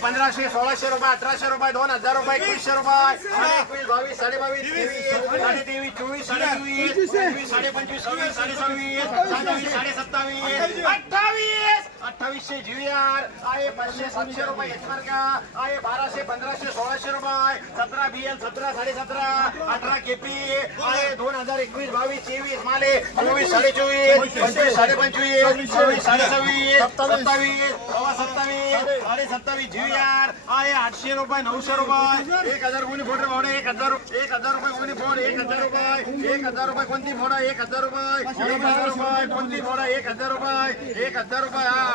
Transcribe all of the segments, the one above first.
1500 1600 रुपये 1800 रुपये 2000 रुपये 2100 रुपये 21 22 22 23 23 24 25 26 28 जीवीआर आहे 500 700 रुपये एक्समार्क आहे 1200 1500 1600 रुपये 17 बीएल 17 17.5 18 केपी आहे 2021 22 23 माले 24 24.5 25 25.5 26 26 27 27 जीवीआर आहे 800 रुपये 900 रुपये 1000 कोणी फोड भावडे 1000 रुपये कोणी फोड 1000 रुपये कोणती फोडा 1000 रुपये कोणती फोडा 1000 रुपये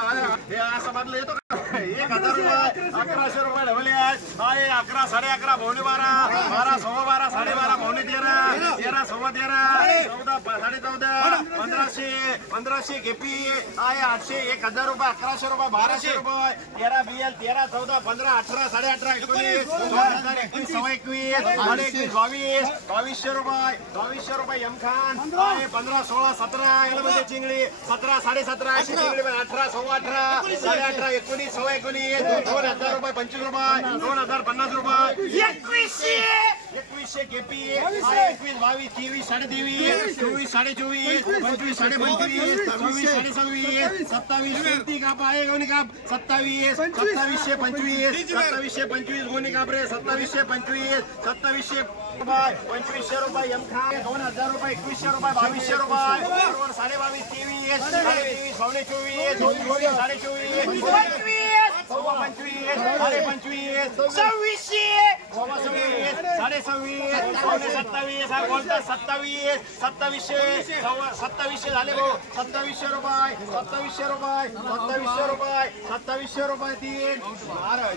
हे असं बदल येतो 1000 रुपये 1100 रुपये ढवले आहे 11 11.5 पावणे 12 12 सव्वा 12 12.5 पावणे 13 13 सव्वा 13 14 साडे 1500 केपी आहे 800 1000 रुपये 1100 रुपये 1200 रुपये 13 बीएल 13 14 15 18 18.5 19 2021 सव्वा 21 2200 रुपये एमखान आहे 15 16 17 यामध्ये चिंगडी 17 17.5 चिंगडी 18 सव्वा 18 18 19 सव्वा 19 2000 रुपये 25 रुपये 2050 रुपये 2100 केपी 21 22 23 23.5 24 24.5 25 25.5 26 26 27 कोणती काप आहे कोणी काप 27 2725 कोणी काप रे 2725 2500 रुपये एमखान 2000 रुपये 2100 रुपये 2200 रुपये 22.5 23 पावणे 24 24 सव्वा 25 साडे 25 26 सव्वा 26 साडे 26 पावणे 27 हा बोलता 27 झाले भाऊ 2700 रुपये 3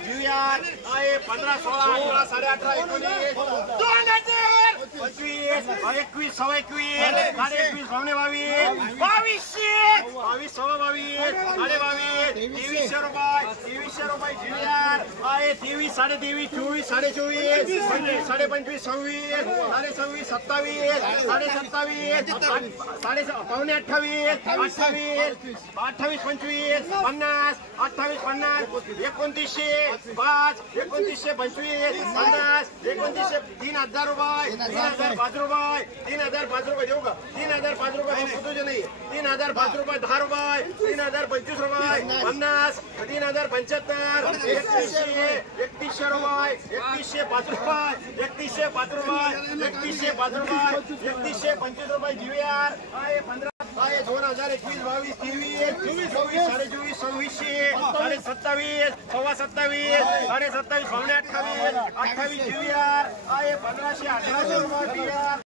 जीवीआर आहे 15 16 18 18.5 19 2000 21 सव्वा 21 साडे 21 पावणे 22 सव्वा 22 साडे 22 2300 रुपये जीवीआर आहे 23 साडे 23 24 साडे 24 साडे 25 26 साडे 26 27 साडे 27 साडे पावणे 28 28 25 50 28 50 2900 5 2900 25 50 2900 3000 रुपये 3005 रुपये 3005 रुपये देऊ का 3005 रुपये तुझे नाही 3005 रुपये 10 रुपये 3025 रुपये 50 3075 3100 रुपये 3105 रुपये 3105 रुपये 3125 रुपये जीवीआर आहे 15 आहे 2021 22 23 24 साडे 24 26 साडे 27 सव्वा 27 साडे 27 पावणे 28 जीवीआर आहे 1500 1800 रुपये